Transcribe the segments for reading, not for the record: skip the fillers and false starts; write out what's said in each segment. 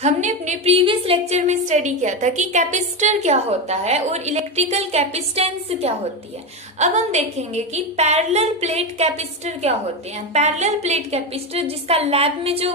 हमने अपने previous lecture में स्टडी किया था कि कैपेसिटर क्या होता है और इलेक्ट्रिकल कैपेसिटेंस क्या होती है। अब हम देखेंगे कि पैरेलल प्लेट कैपेसिटर क्या होते हैं। पैरेलल प्लेट कैपेसिटर जिसका लैब में जो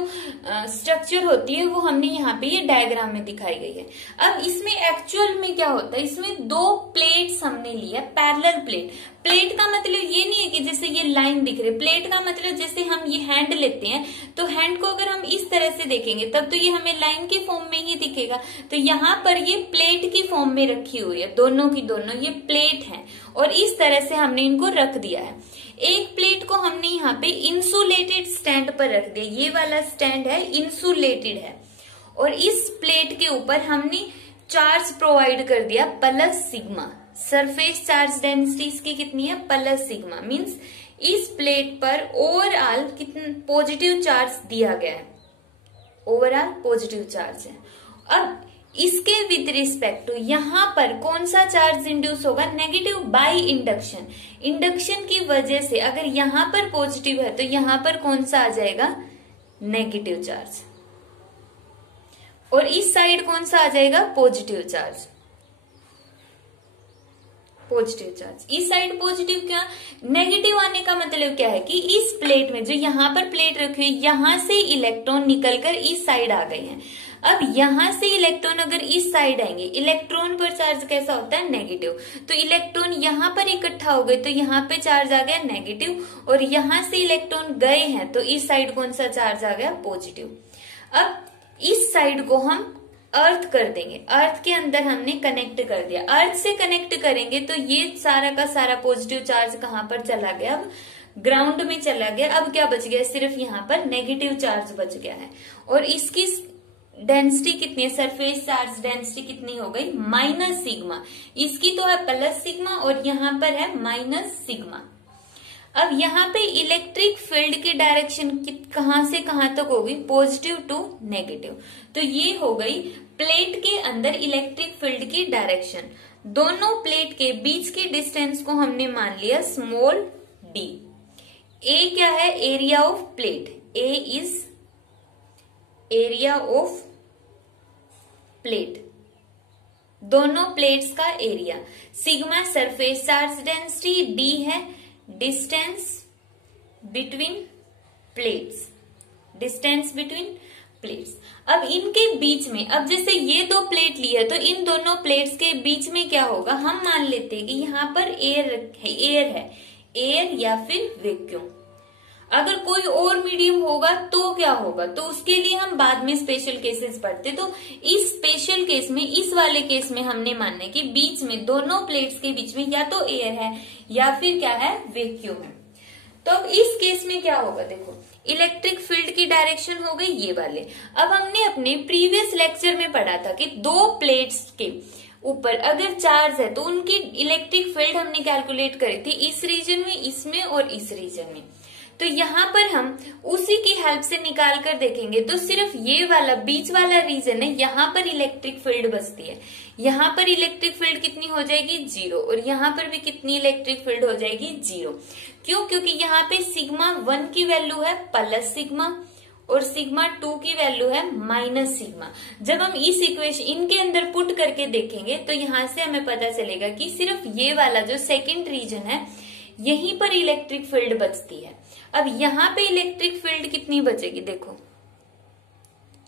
स्ट्रक्चर होती है वो हमने यहाँ पे ये डायग्राम में दिखाई गई है। अब इसमें एक्चुअल में क्या होता है, इसमें दो प्लेट्स हमने ली है। पैरेलल प्लेट, प्लेट का मतलब ये नहीं है कि जैसे ये लाइन दिख रही है। प्लेट का मतलब जैसे हम ये हैंड लेते हैं तो हैंड को अगर हम इस तरह से देखेंगे तब तो ये हमें लाइन के फॉर्म में ही दिखेगा। तो यहाँ पर ये प्लेट की फॉर्म में रखी हुई है, दोनों की दोनों ये प्लेट है और इस तरह से हमने इनको रख दिया है। एक प्लेट को हमने यहाँ पे इंसुलेटेड स्टैंड पर रख दिया, ये वाला स्टैंड है इंसुलेटेड है और इस प्लेट के ऊपर हमने चार्ज प्रोवाइड कर दिया plus sigma. Surface charge density इसकी कितनी है, प्लस सिग्मा। मींस इस प्लेट पर ओवरऑल कितना पॉजिटिव चार्ज दिया गया है, ओवरऑल पॉजिटिव चार्ज है। अब इसके विद रिस्पेक्ट टू यहाँ पर कौन सा चार्ज इंड्यूस होगा, नेगेटिव बाय इंडक्शन। इंडक्शन की वजह से अगर यहाँ पर पॉजिटिव है तो यहाँ पर कौन सा आ जाएगा, नेगेटिव चार्ज, और इस साइड कौन सा आ जाएगा, पॉजिटिव चार्ज। पॉजिटिव चार्ज इस साइड पॉजिटिव, क्या नेगेटिव आने का मतलब क्या है कि इस प्लेट में जो यहाँ पर प्लेट रखी हुई यहां से इलेक्ट्रॉन निकलकर इस साइड आ गए हैं। अब यहां से इलेक्ट्रॉन अगर इस साइड आएंगे, इलेक्ट्रॉन पर चार्ज कैसा होता है, नेगेटिव। तो इलेक्ट्रॉन यहाँ पर इकट्ठा हो गए तो यहाँ पे चार्ज आ गया नेगेटिव, और यहां से इलेक्ट्रॉन गए हैं तो इस साइड कौन सा चार्ज आ गया, पॉजिटिव। अब इस साइड को हम अर्थ कर देंगे, अर्थ के अंदर हमने कनेक्ट कर दिया। अर्थ से कनेक्ट करेंगे तो ये सारा का सारा पॉजिटिव चार्ज कहाँ पर चला गया, अब ग्राउंड में चला गया। अब क्या बच गया, सिर्फ यहाँ पर नेगेटिव चार्ज बच गया है। और इसकी डेंसिटी कितनी है, सरफेस चार्ज डेंसिटी कितनी हो गई, माइनस सिग्मा। इसकी तो है प्लस सिग्मा और यहाँ पर है माइनस सिग्मा। अब यहाँ पे इलेक्ट्रिक फील्ड की डायरेक्शन कहां से कहां तक होगी, पॉजिटिव टू नेगेटिव। तो ये हो गई प्लेट के अंदर इलेक्ट्रिक फील्ड की डायरेक्शन। दोनों प्लेट के बीच के डिस्टेंस को हमने मान लिया स्मॉल डी। ए क्या है, area of plate, A is area of plate, दोनों प्लेट्स का area. Sigma surface charge density, D है distance between plates, distance between plates. अब इनके बीच में, अब जैसे ये दो प्लेट ली है तो इन दोनों प्लेट्स के बीच में क्या होगा, हम मान लेते हैं कि यहाँ पर एयर है, एयर या फिर वैक्यूम। अगर कोई और मीडियम होगा तो क्या होगा, तो उसके लिए हम बाद में स्पेशल केसेस पढ़ते। तो इस स्पेशल केस में, इस वाले केस में हमने मानना है कि बीच में, दोनों प्लेट्स के बीच में या तो एयर है या फिर क्या है, वैक्यूम है। तो अब इस केस में क्या होगा, देखो इलेक्ट्रिक फील्ड की डायरेक्शन हो गई ये वाले। अब हमने अपने प्रीवियस लेक्चर में पढ़ा था कि दो प्लेट्स के ऊपर अगर चार्ज है तो उनकी इलेक्ट्रिक फील्ड हमने कैलकुलेट करी थी इस रीजन में, इसमें और इस रीजन में। तो यहाँ पर हम उसी की हेल्प से निकाल कर देखेंगे तो सिर्फ ये वाला बीच वाला रीजन है, यहाँ पर इलेक्ट्रिक फील्ड बचती है। यहाँ पर इलेक्ट्रिक फील्ड कितनी हो जाएगी, जीरो, और यहाँ पर भी कितनी इलेक्ट्रिक फील्ड हो जाएगी, जीरो। क्यों, क्योंकि यहाँ पे सिग्मा 1 की वैल्यू है प्लस सिग्मा और सिग्मा 2 की वैल्यू है माइनस सिग्मा। जब हम इस इक्वेशन इनके अंदर पुट करके देखेंगे तो यहाँ से हमें पता चलेगा कि सिर्फ ये वाला जो सेकेंड रीजन है यहीं पर इलेक्ट्रिक फील्ड बचती है। अब यहाँ पे इलेक्ट्रिक फील्ड कितनी बचेगी, देखो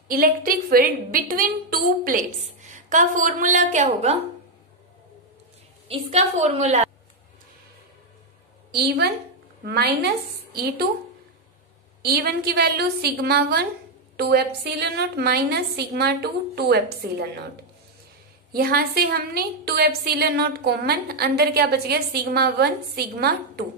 electric field between two plates का फॉर्मूला क्या होगा, इसका formula E1 minus E2। E1 की value sigma 1 2 epsilon not minus sigma 2 2 epsilon not. यहां से हमने 2 एप्सिलॉन नॉट कॉमन, अंदर क्या बच गया, sigma 1 sigma 2,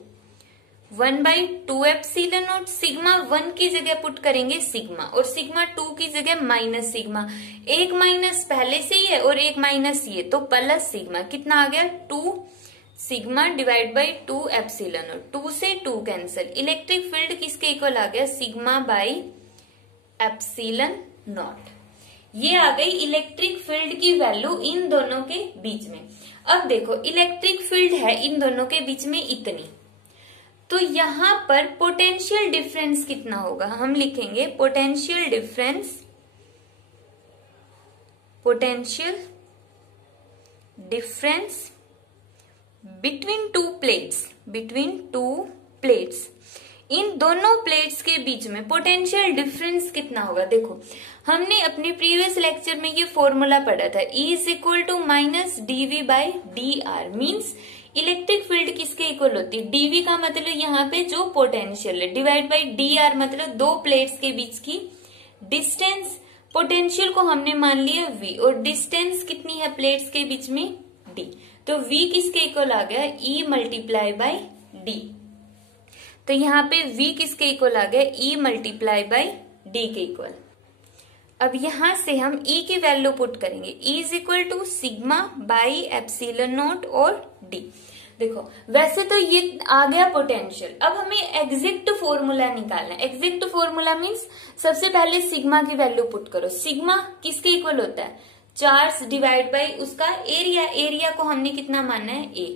1/2 epsilon not. Sigma 1 की जगह पुट करेंगे सिग्मा और सिग्मा 2 की जगह माइनस सिग्मा। एक माइनस पहले से ही है और एक माइनस ये, तो प्लस सिग्मा कितना आ गया, 2 sigma divide by 2 epsilon not. 2 से 2 कैंसिल, इलेक्ट्रिक फील्ड किसके इक्वल आ गया, सिग्मा बाई एप्सिलॉन नॉट। ये आ गई इलेक्ट्रिक फील्ड की वैल्यू इन दोनों के बीच में। अब देखो इलेक्ट्रिक फील्ड है इन दोनों के बीच में इतनी, तो यहां पर पोटेंशियल डिफरेंस कितना होगा, हम लिखेंगे potential difference potential difference between two plates, इन दोनों प्लेट्स के बीच में पोटेंशियल डिफरेंस कितना होगा। देखो हमने अपने प्रीवियस लेक्चर में ये फॉर्मूला पढ़ा था, E is equal to minus dV by dr, means electric field किसके इक्वल होती है, dV का मतलब यहाँ पे जो पोटेंशियल है, डिवाइड बाई dr मतलब दो प्लेट्स के बीच की डिस्टेंस। पोटेंशियल को हमने मान लिया V और डिस्टेंस कितनी है प्लेट्स के बीच में, d, तो V किसके इक्वल आ गया, E मल्टीप्लाई बाई d। तो यहाँ पे V किसके इक्वल आ गया, E मल्टीप्लाई बाई d के इक्वल। अब यहां से हम E की वैल्यू पुट करेंगे, E is equal to sigma by epsilon not और D। देखो वैसे तो ये आ गया पोटेंशियल, अब हमें एग्जैक्ट फॉर्मूला निकालना है। एग्जैक्ट फॉर्मूला मीन्स सबसे पहले सिग्मा की वैल्यू पुट करो। सिग्मा किसके इक्वल होता है, चार्ज डिवाइड बाई उसका एरिया, एरिया को हमने कितना मानना है, A।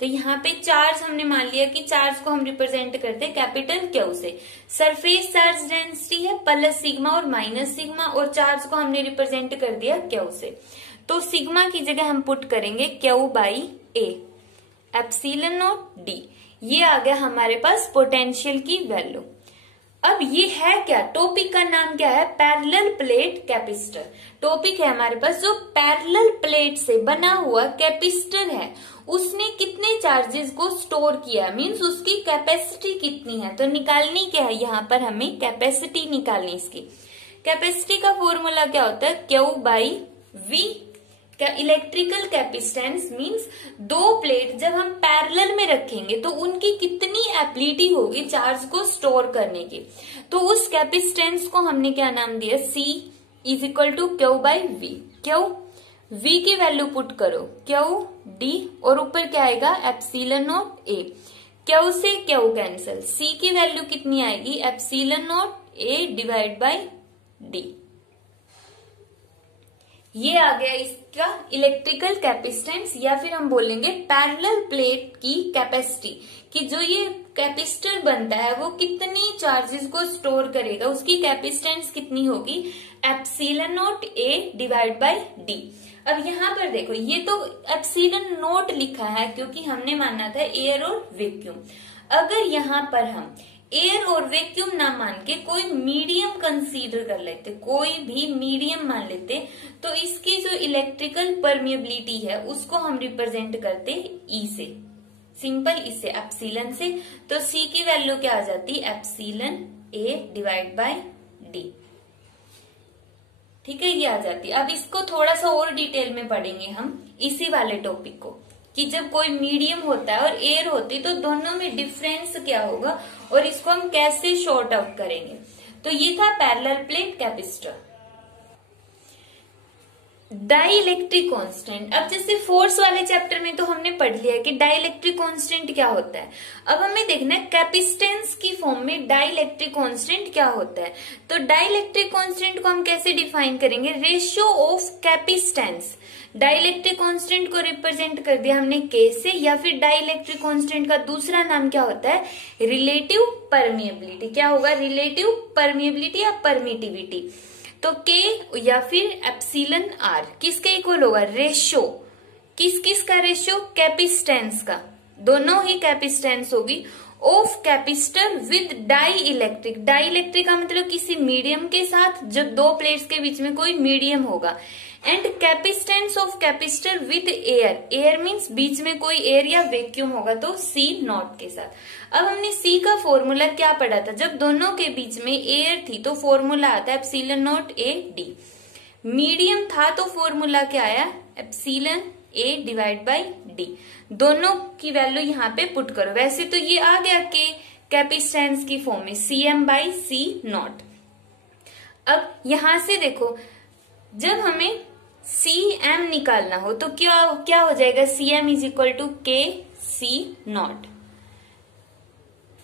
तो यहाँ पे चार्ज हमने मान लिया कि चार्ज को हम रिप्रेजेंट करते हैं कैपिटल क्यू से। सरफेस चार्ज डेंसिटी है प्लस सिग्मा और माइनस सिग्मा, और चार्ज को हमने रिप्रेजेंट कर दिया क्यू से। तो सिग्मा की जगह हम पुट करेंगे Q by A epsilon not D. ये आ गया हमारे पास पोटेंशियल की वैल्यू। अब ये है क्या, टॉपिक का नाम क्या है, पैरेलल प्लेट कैपेसिटर। टॉपिक है हमारे पास जो पैरेलल प्लेट से बना हुआ कैपेसिटर है, उसने कितने चार्जेस को स्टोर किया, मींस उसकी कैपेसिटी कितनी है। तो निकालनी क्या है, यहाँ पर हमें कैपेसिटी निकालनी। इसकी कैपेसिटी का फॉर्मूला क्या होता है, Q by V. Electrical capacitance means दो प्लेट जब हम पैरेलल में रखेंगे तो उनकी कितनी एबिलिटी होगी चार्ज को स्टोर करने की। तो उस कैपेसिटेंस को हमने क्या नाम दिया, C is equal to Q by V. Q V की वैल्यू पुट करो, क्यू D और ऊपर क्या आएगा, एप्सिलॉन नॉट A। क्यू से क्यू कैंसिल, C की वैल्यू कितनी आएगी, epsilon not A divide by D। ये आ गया इसका इलेक्ट्रिकल कैपेसिटेंस, या फिर हम बोलेंगे पैरेलल प्लेट की कैपेसिटी, कि जो ये कैपेसिटर बनता है वो कितनी चार्जेस को स्टोर करेगा, उसकी कैपेसिटेंस कितनी होगी, epsilon not A divide by D। अब यहाँ पर देखो ये तो एप्सिलॉन नॉट लिखा है क्योंकि हमने माना था एयर और वैक्यूम। अगर यहाँ पर हम एयर और वैक्यूम ना मान के कोई मीडियम कंसीडर कर लेते, कोई भी मीडियम मान लेते, तो इसकी जो इलेक्ट्रिकल परमिएबिलिटी है उसको हम रिप्रेजेंट करते E से, सिंपल इससे एप्सिलॉन से। तो C की वैल्यू क्या आ जाती, epsilon A divide by D। ठीक है, ये आ जाती है। अब इसको थोड़ा सा और डिटेल में पढ़ेंगे हम इसी वाले टॉपिक को, कि जब कोई मीडियम होता है और एयर होती है तो दोनों में डिफरेंस क्या होगा और इसको हम कैसे शॉर्ट आउट करेंगे। तो ये था parallel plate capacitor. Dielectric constant, अब जैसे फोर्स वाले चैप्टर में तो हमने पढ़ लिया कि डाइलेक्ट्रिक कांस्टेंट क्या होता है। अब हमें देखना है कैपेसिटेंस की फॉर्म में डाइलेक्ट्रिक कांस्टेंट क्या होता है। तो डाइलेक्ट्रिक कांस्टेंट को हम कैसे डिफाइन करेंगे, ratio of capacitance. Dielectric constant को रिप्रेजेंट कर दिया हमने K से, या फिर डाइलेक्ट्रिक कांस्टेंट का दूसरा नाम क्या होता है, रिलेटिव परमिएबिलिटी। क्या होगा, रिलेटिव परमिएबिलिटी या परमिटिविटी। तो K या फिर एप्सिलॉन R किसके इक्वल होगा, रेशियो, किस का रेशियो, कैपेसिटेंस का, दोनों ही कैपेसिटेंस होगी of capacitor with dielectric. Dielectric का मतलब किसी मीडियम के साथ, जब दो प्लेट्स के बीच में कोई मीडियम होगा। And capacitance of capacitor with air, air means बीच में कोई एयर या वैक्यूम होगा तो C नॉट के साथ। अब हमने C का फॉर्मूला क्या पढ़ा था, जब दोनों के बीच में एयर थी तो फॉर्मूला आता है epsilon not A D। Medium था तो फॉर्मूला क्या आया, epsilon A divide by D। दोनों की वैल्यू यहाँ पे पुट करो। वैसे तो ये आ गया कि कैपेसिटेंस की फॉर्म में CM बाई C नॉट। अब यहां से देखो, जब हमें CM निकालना हो तो क्या हो जाएगा, CM is equal to K C not.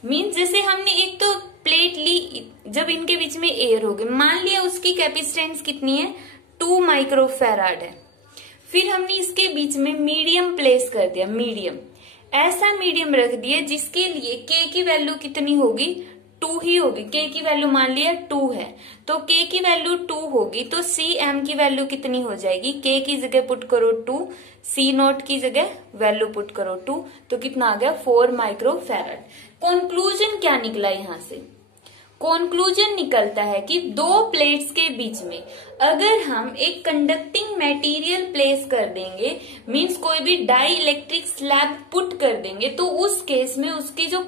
Means जैसे हमने एक तो प्लेट ली, जब इनके बीच में एयर होगी, मान लिया उसकी कैपेसिटेंस कितनी है, 2 माइक्रोफैराड है। फिर हमने इसके बीच में मीडियम प्लेस कर दिया, मीडियम, ऐसा मीडियम रख दिया जिसके लिए K की वैल्यू कितनी होगी, 2 ही होगी। के की वैल्यू मान लिया 2 है, तो के की वैल्यू 2 होगी, तो सी एम की वैल्यू कितनी हो जाएगी? के की जगह पुट करो 2, सी नॉट की जगह वैल्यू पुट करो 2, तो कितना आ गया? 4 माइक्रोफैराड। कंक्लूजन क्या निकला यहां से? कंक्लूजन निकलता है कि दो प्लेट्स के बीच में अगर हम एक कंडक्टिंग मटेरियल प्लेस कर देंगे, मींस कोई भी डाई इलेक्ट्रिक स्लैब पुट कर देंगे, तो उस केस में उसकी जो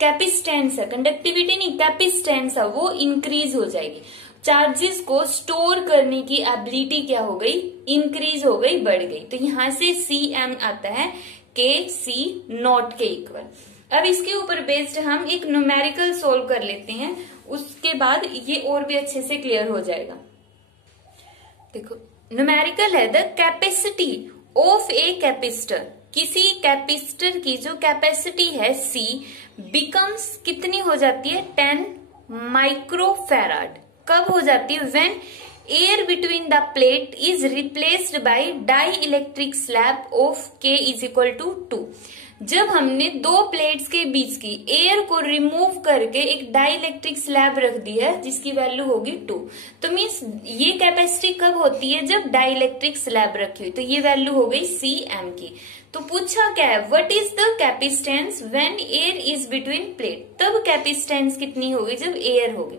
कैपेसिटेंस है, कंडक्टिविटी नहीं कैपेसिटेंस है, वो इंक्रीज हो जाएगी। चार्जेस को स्टोर करने की एबिलिटी क्या हो गई? इंक्रीज हो गई, बढ़ गई। तो यहां से सी एम आता है के सी नॉट के इक्वल। अब इसके ऊपर बेस्ड हम एक न्यूमेरिकल सोल्व कर लेते हैं, उसके बाद ये और भी अच्छे से क्लियर हो जाएगा। देखो न्यूमेरिकल है the capacity of a capacitor, किसी कैपेसिटर की जो कैपेसिटी है सी बिकम्स कितनी हो जाती है? 10 माइक्रोफैराड। कब हो जाती है? When air between the plate is replaced by dielectric slab of K is equal to 2। जब हमने दो प्लेट्स के बीच की एयर को रिमूव करके एक डाई इलेक्ट्रिक स्लैब रख दी है जिसकी वैल्यू होगी 2, तो मीन्स ये कैपेसिटी कब होती है? जब डाई इलेक्ट्रिक स्लैब रखी हुई, तो ये वैल्यू हो गई सी एम की। तो पूछा क्या है? What is the capacitance when air is between plate? तब कैपेसिटेंस कितनी होगी? जब एयर होगी।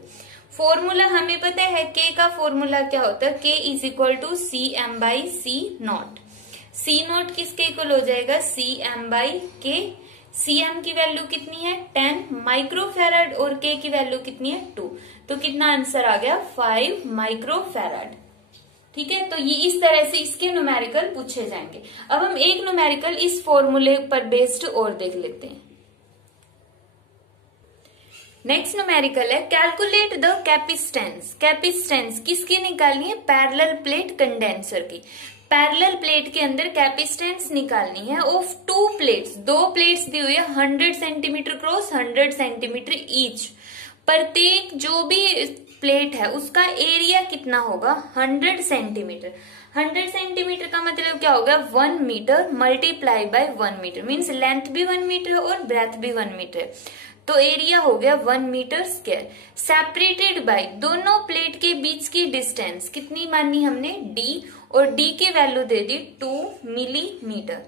फॉर्मूला हमें पता है, के का फॉर्मूला क्या होता है? K is equal to C M by C not. C not किसके इक्वल हो जाएगा? सी एम बाई के। सी एम की वैल्यू कितनी है? 10 माइक्रोफैराड और के की वैल्यू कितनी है? 2। तो कितना आंसर आ गया? 5 माइक्रोफैराड। ठीक है, तो ये इस तरह से इसके न्यूमेरिकल पूछे जाएंगे। अब हम एक न्यूमेरिकल इस फॉर्मूले पर बेस्ड और देख लेते हैं। नेक्स्ट न्यूमेरिकल है कैलकुलेट द कैपेसिटेंस। कैपेसिटेंस किसकी निकालनी है? पैरेलल प्लेट कंडेंसर की। पैरेलल प्लेट के अंदर कैपेसिटेंस निकालनी है ऑफ 2 प्लेट्स। दो प्लेट्स दी हुई है 100 सेंटीमीटर क्रॉस 100 सेंटीमीटर ईच। प्रत्येक जो भी प्लेट है उसका एरिया कितना होगा? 100 सेंटीमीटर। 100 सेंटीमीटर का मतलब क्या होगा? 1 metre multiply by 1 metre, means length भी 1 मीटर है और ब्रेथ भी 1 मीटर है, तो एरिया हो गया 1 मीटर स्क्वायर। सेपरेटेड बाय, दोनों प्लेट के बीच की डिस्टेंस कितनी मानी हमने? डी, और डी की वैल्यू दे दी 2 मिलीमीटर।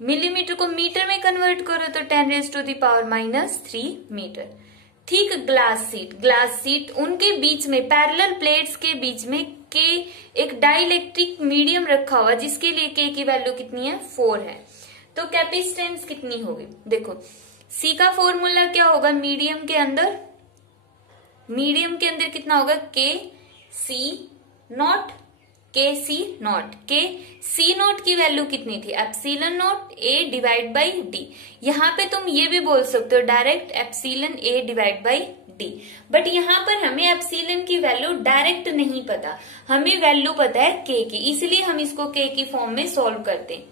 मिलीमीटर को मीटर में कन्वर्ट करो तो 10⁻³ मीटर। ठीक ग्लास सीट उनके बीच में पैरेलल प्लेट्स के बीच में के एक डाइलेक्ट्रिक मीडियम रखा हुआ जिसके लिए के की वैल्यू कितनी है? 4 है। तो कैपेसिटेंस कितनी होगी? देखो सी का फॉर्मूला क्या होगा? मीडियम के अंदर कितना होगा? के सी नॉट। के सी नॉट, के सी नॉट की वैल्यू कितनी थी? Epsilon not a divide by D. यहाँ पे तुम ये भी बोल सकते हो direct epsilon A divide by D, but यहाँ पर हमें एप्सिलॉन की वैल्यू डायरेक्ट नहीं पता, हमें वैल्यू पता है के की, इसलिए हम इसको के की फॉर्म में सॉल्व करते हैं।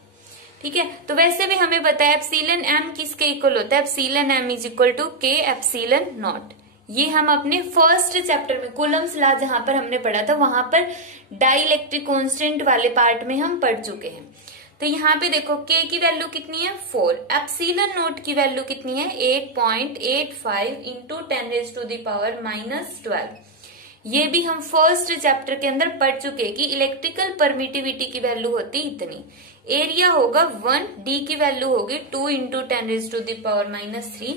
ठीक है, तो वैसे भी हमें पता है एप्सिलॉन एम किसके इक्वल होता है? Epsilon M is equal to K epsilon not. ये हम अपने फर्स्ट चैप्टर में कूलम्स लॉ जहां पर हमने पढ़ा था वहां पर डाइलेक्ट्रिक कांस्टेंट वाले पार्ट में हम पढ़ चुके हैं। तो यहाँ पे देखो के की वैल्यू कितनी है? 4। एप्सिलॉन नॉट की वैल्यू कितनी है? 8.85 इंटू 10⁻⁻12। ये भी हम फर्स्ट चैप्टर के अंदर पढ़ चुके हैं कि इलेक्ट्रिकल परमिटिविटी की वैल्यू होती इतनी। एरिया होगा 1, डी की वैल्यू होगी 2 इंटू 10⁻³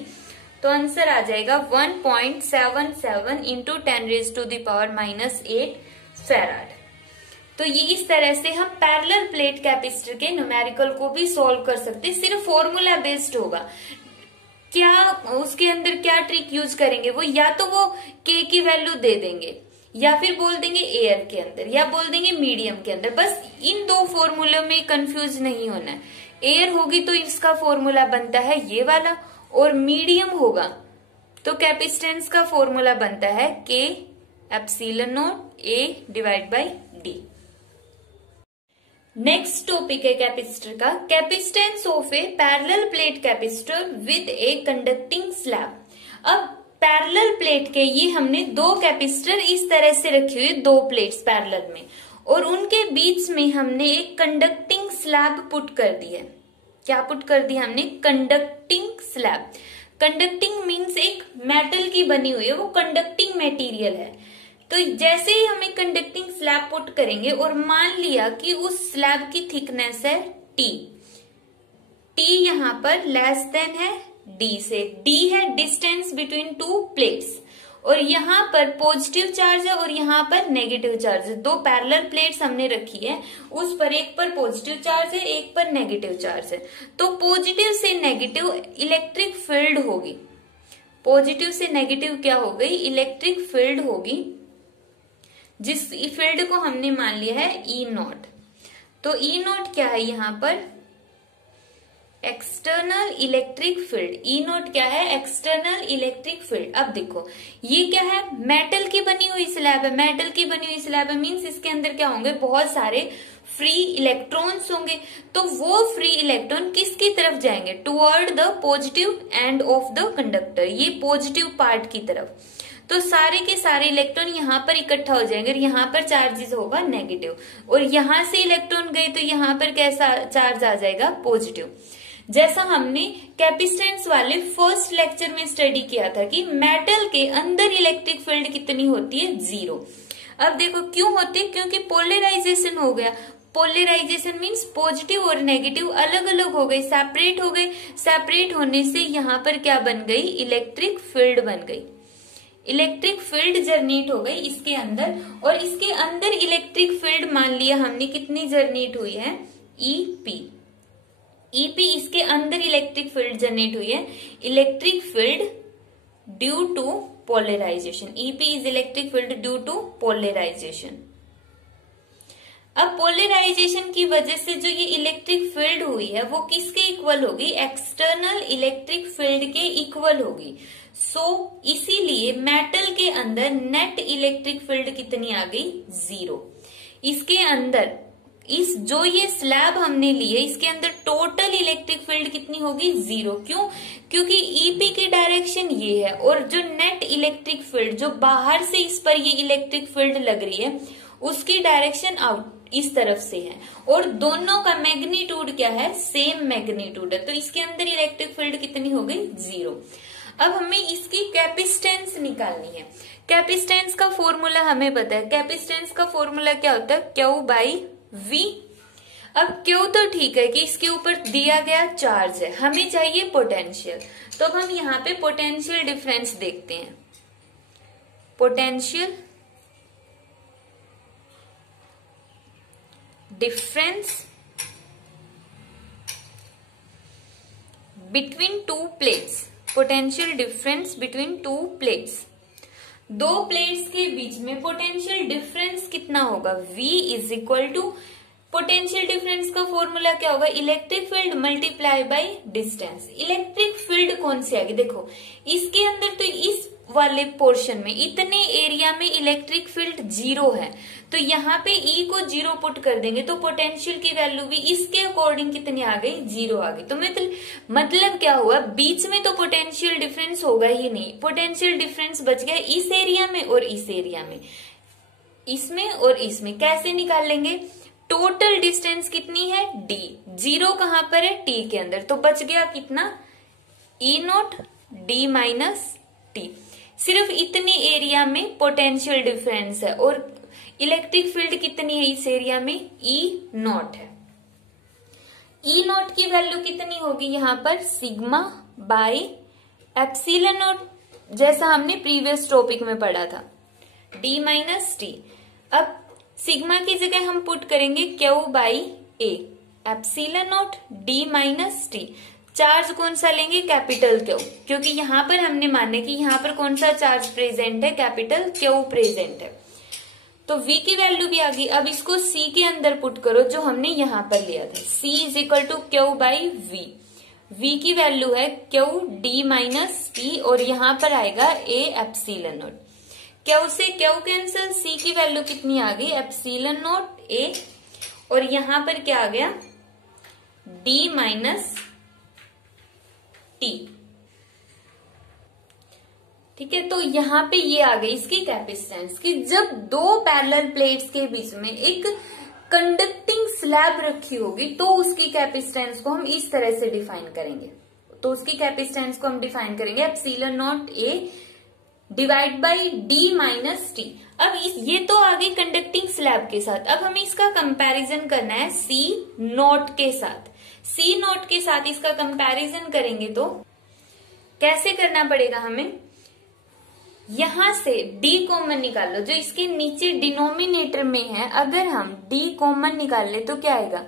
तो आंसर आ जाएगा 1.77 इंटू 10⁻⁻8 फैराड। तो ये इस तरह से हम पैरेलल प्लेट कैपेसिटर के न्यूमेरिकल को भी सॉल्व कर सकते हैं, सिर्फ फॉर्मूला बेस्ड होगा। क्या उसके अंदर क्या ट्रिक यूज करेंगे? वो या तो वो के की वैल्यू दे देंगे या फिर बोल देंगे एयर के अंदर या बोल देंगे मीडियम के अंदर। बस इन दो फॉर्मूले में कंफ्यूज नहीं होना है। एयर होगी तो इसका फॉर्मूला बनता है ये वाला, और मीडियम होगा तो कैपेसिटेंस का फॉर्मूला बनता है के epsilon not a divide by D. Next topic है कैपेसिटर का, capacitance of A parallel plate capacitor with a conducting slab. अब पैरेलल प्लेट के ये हमने दो कैपेसिटर इस तरह से रखी हुई, दो प्लेट्स पैरेलल में, और उनके बीच में हमने एक कंडक्टिंग स्लैब पुट कर दी है। क्या पुट कर दी हमने? Conducting slab. कंडक्टिंग मीन्स एक मेटल की बनी हुई है, वो कंडक्टिंग मटेरियल है। तो जैसे ही हम एक कंडक्टिंग स्लैब पुट करेंगे और मान लिया कि उस स्लैब की थिकनेस है टी, टी यहां पर लेस देन है डी से, डी है डिस्टेंस बिटवीन टू प्लेट्स, और यहाँ पर पॉजिटिव चार्ज है और यहाँ पर नेगेटिव चार्ज है। दो पैरेलल प्लेट्स हमने रखी है, उस पर एक पर पॉजिटिव चार्ज है, एक पर नेगेटिव चार्ज है। तो पॉजिटिव से नेगेटिव इलेक्ट्रिक फील्ड होगी, पॉजिटिव से नेगेटिव क्या हो गई, इलेक्ट्रिक फील्ड होगी, जिस फील्ड को हमने मान लिया है ई नॉट। तो ई नॉट क्या है यहाँ पर, external electric field. E not क्या है, एक्सटर्नल इलेक्ट्रिक फील्ड। अब देखो ये क्या है, मेटल की बनी हुई स्लैब है, मेटल की बनी हुई स्लैब है मीन्स इसके अंदर क्या होंगे, बहुत सारे फ्री इलेक्ट्रॉन्स होंगे। तो वो फ्री इलेक्ट्रॉन किसकी तरफ जाएंगे, toward the positive end of the conductor, ये पॉजिटिव पार्ट की तरफ। तो सारे के सारे इलेक्ट्रॉन यहाँ पर इकट्ठा हो जाएंगे, यहाँ पर चार्जेस होगा नेगेटिव, और यहाँ से इलेक्ट्रॉन गए तो यहाँ पर कैसा चार्ज आ जाएगा, पॉजिटिव। जैसा हमने कैपेसिटेंस वाले फर्स्ट लेक्चर में स्टडी किया था कि मेटल के अंदर इलेक्ट्रिक फील्ड कितनी होती है, 0। अब देखो क्यों होती है, क्योंकि पोलराइजेशन हो गया। पोलराइजेशन मीन्स पॉजिटिव और नेगेटिव अलग अलग हो गए, सेपरेट हो गए। सेपरेट होने से यहाँ पर क्या बन गई, इलेक्ट्रिक फील्ड बन गई, इलेक्ट्रिक फील्ड जनरेट हो गई इसके अंदर। और इसके अंदर इलेक्ट्रिक फील्ड मान लिया हमने कितनी जनरेट हुई है, ईपी। ईपी इसके अंदर इलेक्ट्रिक फील्ड जनरेट हुई है, electric field due to polarisation. EP is electric field due to polarisation. अब पोलराइजेशन की वजह से जो ये इलेक्ट्रिक फील्ड हुई है वो किसके इक्वल होगी, एक्सटर्नल इलेक्ट्रिक फील्ड के इक्वल होगी। सो इसीलिए मेटल के अंदर नेट इलेक्ट्रिक फील्ड कितनी आ गई, 0। इसके अंदर इस जो ये स्लैब हमने लिए इसके अंदर टोटल इलेक्ट्रिक फील्ड कितनी होगी, 0। क्यों, क्योंकि ईपी की डायरेक्शन ये है, और जो नेट इलेक्ट्रिक फील्ड जो बाहर से इस पर ये इलेक्ट्रिक फील्ड लग रही है उसकी डायरेक्शन आउट इस तरफ से है, और दोनों का मैग्नीट्यूड क्या है, सेम मैग्नीट्यूड है। तो इसके अंदर इलेक्ट्रिक फील्ड कितनी हो गई, 0। अब हमें इसकी कैपेसिटेंस निकालनी है। कैपेसिटेंस का फॉर्मूला हमें पता है, कैपेसिटेंस का फॉर्मूला क्या होता है, क्यू बाई वी। अब क्यू तो ठीक है कि इसके ऊपर दिया गया चार्ज है, हमें चाहिए पोटेंशियल। तो हम यहाँ पे पोटेंशियल डिफरेंस देखते हैं, potential difference between two plates, potential difference between two plates. दो प्लेट्स के बीच में पोटेंशियल डिफरेंस कितना होगा, V is equal to, potential difference का फॉर्मूला क्या होगा, electric field multiply by distance. Electric field कौन सी आएगी, देखो इसके अंदर तो इस वाले पोर्शन में इतने एरिया में इलेक्ट्रिक फील्ड 0 है, तो यहाँ पे E को 0 पुट कर देंगे तो पोटेंशियल की वैल्यू भी इसके अकॉर्डिंग कितनी आ गई, 0 आ गई। तो मतलब क्या हुआ, बीच में तो पोटेंशियल डिफरेंस होगा ही नहीं, पोटेंशियल डिफरेंस बच गया इस एरिया में और इस एरिया में, इसमें और इसमें। कैसे निकाल लेंगे, टोटल डिस्टेंस कितनी है, D, 0 कहां पर है, T के अंदर, तो बच गया कितना, E not D minus T। सिर्फ इतनी एरिया में पोटेंशियल डिफरेंस है, और इलेक्ट्रिक फील्ड कितनी है इस एरिया में, E नॉट है। E नॉट की वैल्यू कितनी होगी यहाँ पर, सिग्मा बाई एप्सिलॉन नॉट, जैसा हमने प्रीवियस टॉपिक में पढ़ा था, D माइनस T। अब सिग्मा की जगह हम पुट करेंगे Q बाई A, एप्सिलॉन not D minus T। Charge कौन सा लेंगे, कैपिटल Q, क्योंकि यहाँ पर हमने माने कि यहाँ पर कौन सा चार्ज प्रेजेंट है, कैपिटल Q प्रेजेंट है। तो V की वैल्यू भी आ गई। अब इसको C के अंदर पुट करो जो हमने यहाँ पर लिया था, C is equal to Q by V। V की वैल्यू है Q D माइनस T, और यहाँ पर आएगा A एप्सिलॉन नॉट। Q से Q कैंसिल, C की वैल्यू कितनी आ गई, एप्सिलॉन नॉट A, और यहाँ पर क्या आ गया, D माइनस T। ठीक है, तो यहाँ पे ये आ गई इसकी कैपेसिटेंस कि जब दो पैरेलल प्लेट्स के बीच में एक कंडक्टिंग स्लैब रखी होगी तो उसकी कैपेसिटेंस को हम इस तरह से डिफाइन करेंगे। तो उसकी कैपेसिटेंस को हम डिफाइन करेंगे epsilon not a divide by D minus T. अब ये तो आगे कंडक्टिंग स्लैब के साथ, अब हमें इसका कंपैरिजन करना है सी नॉट के साथ। सी नॉट के साथ इसका कंपैरिजन करेंगे तो कैसे करना पड़ेगा हमें, यहां से d कॉमन निकाल लो, जो इसके नीचे डिनोमिनेटर में है अगर हम d कॉमन निकाल ले तो क्या आएगा,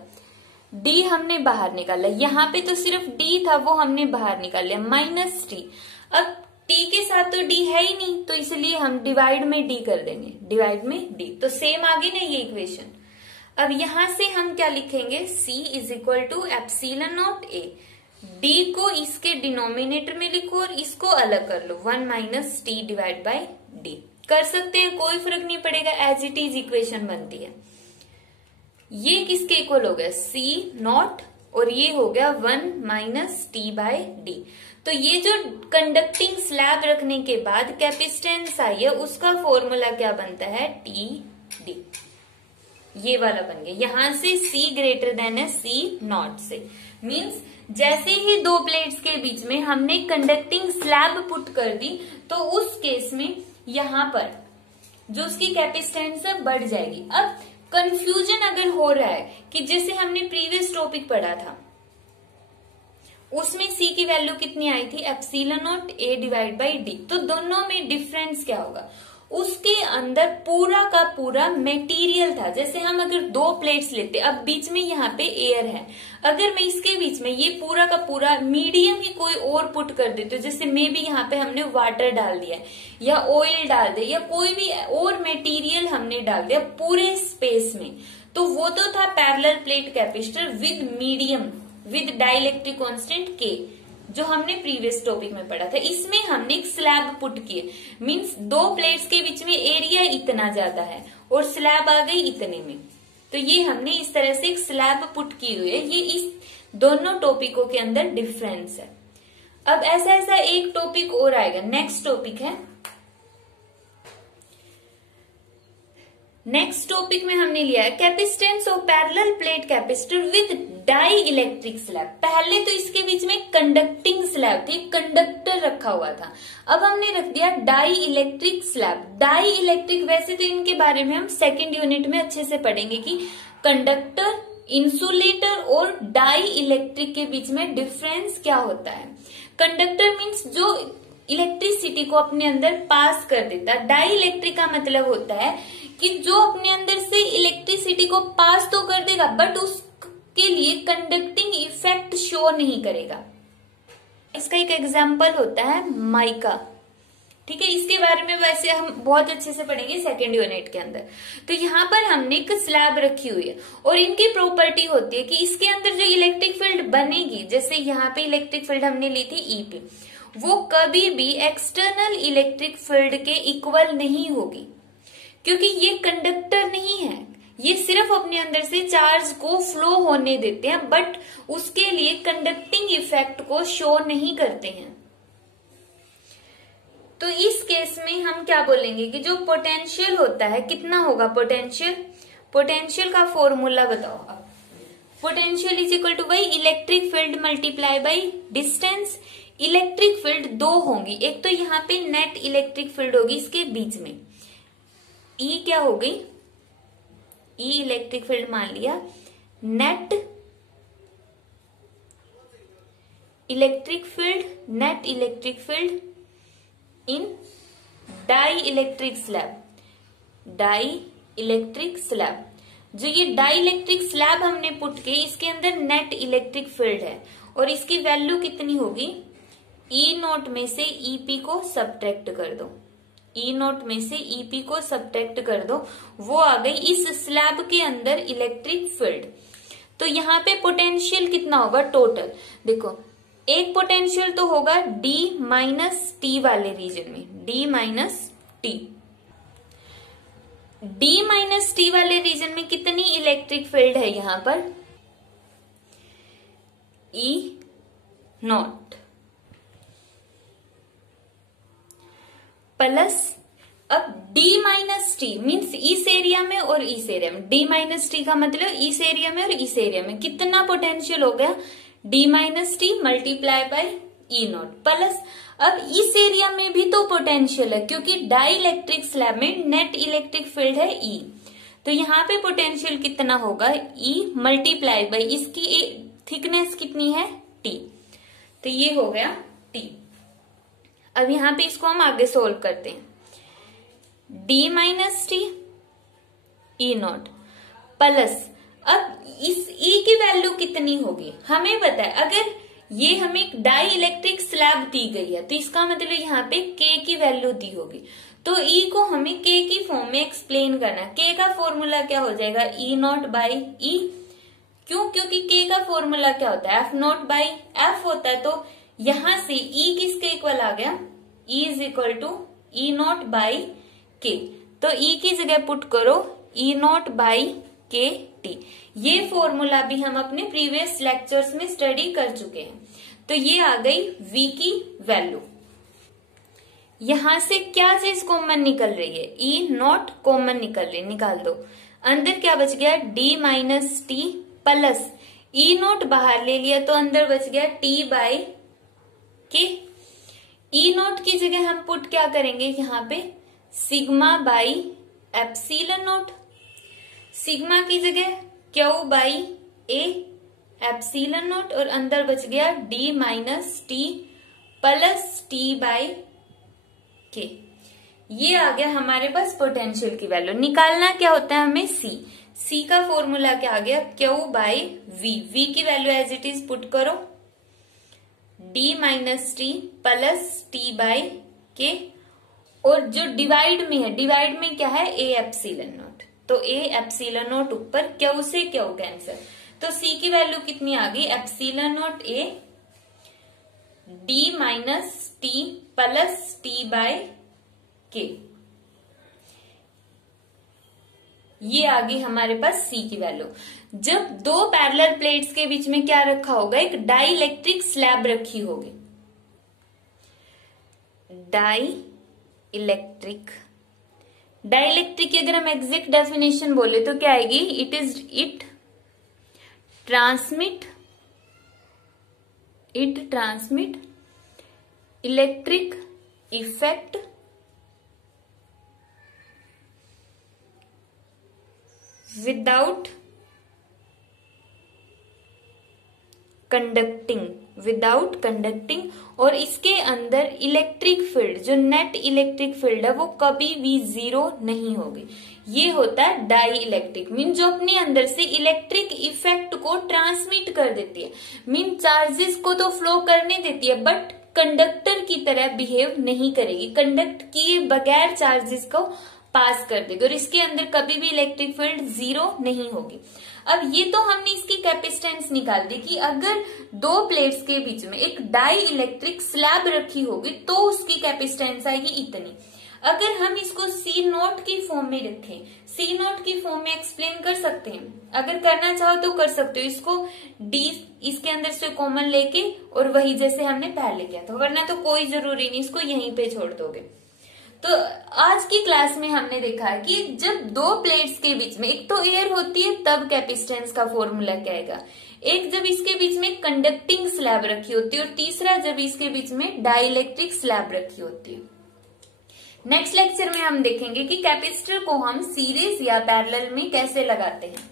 d हमने बाहर निकाला, यहाँ पे तो सिर्फ d था वो हमने बाहर निकाल लिया माइनस टी। अब t के साथ तो d है ही नहीं तो इसलिए हम डिवाइड में d कर देंगे, डिवाइड में d, तो सेम आ गई ना ये इक्वेशन। अब यहां से हम क्या लिखेंगे, c is equal to epsilon not a, d को इसके डिनोमिनेटर में लिखो और इसको अलग कर लो, 1 minus T divide by D. कर सकते हैं, कोई फर्क नहीं पड़ेगा, एज इट इज इक्वेशन बनती है। ये किसके इक्वल हो गया, c नॉट, और ये हो गया 1 माइनस टी बाई डी। तो ये जो कंडक्टिंग स्लैब रखने के बाद कैपेसिटेंस आई है उसका फॉर्मूला क्या बनता है, टी डी, ये वाला बन गया। यहां से c ग्रेटर देन है c नॉट से, मींस जैसे ही दो प्लेट्स के बीच में हमने कंडक्टिंग स्लैब पुट कर दी तो उस केस में यहां पर जो उसकी कैपेसिटेंस है बढ़ जाएगी। अब कंफ्यूजन अगर हो रहा है कि जैसे हमने प्रीवियस टॉपिक पढ़ा था उसमें c की वैल्यू कितनी आई थी, epsilon not a divide by D, तो दोनों में डिफरेंस क्या होगा, उसके अंदर पूरा का पूरा मटेरियल था। जैसे हम अगर दो प्लेट्स लेते, अब बीच में यहाँ पे एयर है, अगर मैं इसके बीच में ये पूरा का पूरा मीडियम ही कोई और पुट कर देती हूँ, जैसे मे भी यहाँ पे हमने वाटर डाल दिया या ऑयल डाल दिया या कोई भी और मटेरियल हमने डाल दिया पूरे स्पेस में, तो वो तो था parallel plate capacitor with medium with dielectric constant K, जो हमने प्रीवियस टॉपिक में पढ़ा था। इसमें हमने एक स्लैब पुट किए, मींस दो प्लेट्स के बीच में एरिया इतना ज्यादा है और स्लैब आ गई इतने में, तो ये हमने इस तरह से एक स्लैब पुट की हुई है। ये इस दोनों टॉपिकों के अंदर डिफरेंस है। अब ऐसा ऐसा एक टॉपिक और आएगा, नेक्स्ट टॉपिक है, नेक्स्ट टॉपिक में हमने लिया है capacitance of parallel plate capacitor with dielectric slab. पहले तो इसके बीच में कंडक्टिंग स्लैब थी, कंडक्टर रखा हुआ था, अब हमने रख दिया dielectric slab. Dielectric, वैसे तो इनके बारे में हम सेकेंड यूनिट में अच्छे से पढ़ेंगे कि कंडक्टर, इंसुलेटर और डाई इलेक्ट्रिक के बीच में डिफरेंस क्या होता है। कंडक्टर मीन्स जो इलेक्ट्रिसिटी को अपने अंदर पास कर देता, डाई इलेक्ट्रिक का मतलब होता है कि जो अपने अंदर से इलेक्ट्रिसिटी को पास तो कर देगा बट उसके लिए कंडक्टिंग इफेक्ट शो नहीं करेगा। इसका एक एग्जांपल होता है माइका, ठीक है, इसके बारे में वैसे हम बहुत अच्छे से पढ़ेंगे सेकेंड यूनिट के अंदर। तो यहाँ पर हमने एक स्लैब रखी हुई है और इनकी प्रॉपर्टी होती है कि इसके अंदर जो इलेक्ट्रिक फील्ड बनेगी, जैसे यहाँ पे इलेक्ट्रिक फील्ड हमने ली थी ईपी, वो कभी भी एक्सटर्नल इलेक्ट्रिक फील्ड के इक्वल नहीं होगी, क्योंकि ये कंडक्टर नहीं है, ये सिर्फ अपने अंदर से चार्ज को फ्लो होने देते हैं बट उसके लिए कंडक्टिंग इफेक्ट को शो नहीं करते हैं। तो इस केस में हम क्या बोलेंगे कि जो पोटेंशियल होता है कितना होगा, पोटेंशियल का फॉर्मूला बताओ आप। पोटेंशियल इज इक्वल टू वही electric field multiply by distance. Electric field दो होंगी, एक तो यहाँ पे नेट इलेक्ट्रिक फील्ड होगी इसके बीच में, ई क्या हो गई, ई इलेक्ट्रिक फील्ड मान लिया, net electric field in dielectric slab. जो ये डाई इलेक्ट्रिक स्लैब हमने पुट की, इसके अंदर नेट इलेक्ट्रिक फील्ड है और इसकी वैल्यू कितनी होगी, ई नोट में से ईपी को सब्ट्रैक्ट कर दो, ई नोट में से ईपी को सब्ट्रैक्ट कर दो, वो आ गई इस स्लैब के अंदर इलेक्ट्रिक फील्ड। तो यहाँ पे पोटेंशियल कितना होगा टोटल, देखो एक पोटेंशियल तो होगा डी माइनस टी वाले रीजन में, डी माइनस टी वाले रीजन में कितनी इलेक्ट्रिक फील्ड है यहाँ पर, ई नॉट प्लस, अब डी माइनस टी मीन्स इस एरिया में और इस एरिया में, डी माइनस टी का मतलब इस एरिया में और इस एरिया में कितना पोटेंशियल हो गया, D minus T multiply by E not plus, अब इस एरिया में भी तो पोटेंशियल है क्योंकि डाई इलेक्ट्रिक स्लैब में नेट इलेक्ट्रिक फील्ड है E, तो यहाँ पे पोटेंशियल कितना होगा E मल्टीप्लाई बाय इसकी थिकनेस कितनी है T, तो ये हो गया T। अब यहाँ पे इसको हम आगे सोल्व करते हैं, D minus T E not plus, अब इस E की वैल्यू कितनी होगी हमें पता है, अगर ये हमें एक डाई इलेक्ट्रिक स्लैब दी गई है तो इसका मतलब यहाँ पे K की वैल्यू दी होगी, तो E को हमें K की फॉर्म में एक्सप्लेन करना है। K का फॉर्मूला क्या हो जाएगा E नॉट बाई E, क्यों, क्योंकि K का फॉर्मूला क्या होता है F नॉट बाई F होता है, तो यहां से E किसके इक्वल आ गया, E is equal to E not by K, तो E की जगह पुट करो E not by K T. ये फॉर्मूला भी हम अपने प्रीवियस लेक्चर्स में स्टडी कर चुके हैं, तो ये आ गई V की वैल्यू। यहां से क्या चीज कॉमन निकल रही है, E नॉट कॉमन निकल रही है, निकाल दो। अंदर क्या बच गया D minus T plus E not बाहर ले लिया तो अंदर बच गया T बाई के। E नॉट की जगह हम पुट क्या करेंगे यहाँ पे sigma by epsilon not, sigma की जगह Q by A epsilon not, और अंदर बच गया D minus T plus T by के। ये आ गया हमारे पास पोटेंशियल की वैल्यू। निकालना क्या होता है हमें C का फॉर्मूला क्या आ गया Q बाई V की value as it is put करो D minus T plus T by K, और जो डिवाइड में है, डिवाइड में क्या है A एप्सिलॉन नॉट, तो A एप्सिलॉन नॉट ऊपर Q से Q कैंसिल, तो C की वैल्यू कितनी आ गई epsilon not A D minus T plus T by के। ये आ गई हमारे पास C की वैल्यू। जब दो पैरेलल प्लेट्स के बीच में क्या रखा होगा, एक डाई इलेक्ट्रिक स्लैब रखी होगी, डाई इलेक्ट्रिक की अगर हम एग्जैक्ट डेफिनेशन बोले तो क्या आएगी, it transmit electric effect without conducting, और इसके अंदर इलेक्ट्रिक फील्ड, जो नेट इलेक्ट्रिक फील्ड है वो कभी भी जीरो नहीं होगी। ये होता है डाई इलेक्ट्रिक, मीन जो अपने अंदर से इलेक्ट्रिक इफेक्ट को ट्रांसमिट कर देती है, मीन चार्जेस को तो फ्लो करने देती है बट कंडक्टर की तरह बिहेव नहीं करेगी, कंडक्ट किए बगैर चार्जेस को पास कर देगी, और इसके अंदर कभी भी इलेक्ट्रिक फील्ड जीरो नहीं होगी। अब ये तो हमने इसकी कैपेसिटेंस निकाल दी कि अगर दो प्लेट्स के बीच में एक डाई इलेक्ट्रिक स्लैब रखी होगी तो उसकी कैपेसिटेंस आएगी इतनी। अगर हम इसको C नोट की फॉर्म में रखें, C नोट की फॉर्म में एक्सप्लेन कर सकते हैं, अगर करना चाहो तो कर सकते हो, इसको D इसके अंदर से कॉमन लेके और वही जैसे हमने पहले किया था, वरना तो कोई जरूरी नहीं, इसको यहीं पे छोड़ दोगे। तो आज की क्लास में हमने देखा है कि जब दो प्लेट्स के बीच में एक तो एयर होती है तब कैपेसिटेंस का फॉर्मूला क्या आएगा, एक जब इसके बीच में कंडक्टिंग स्लैब रखी होती है और तीसरा जब इसके बीच में डाइलेक्ट्रिक स्लैब रखी होती है। नेक्स्ट लेक्चर में हम देखेंगे कि कैपेसिटर को हम सीरीज या पैरेलल में कैसे लगाते हैं।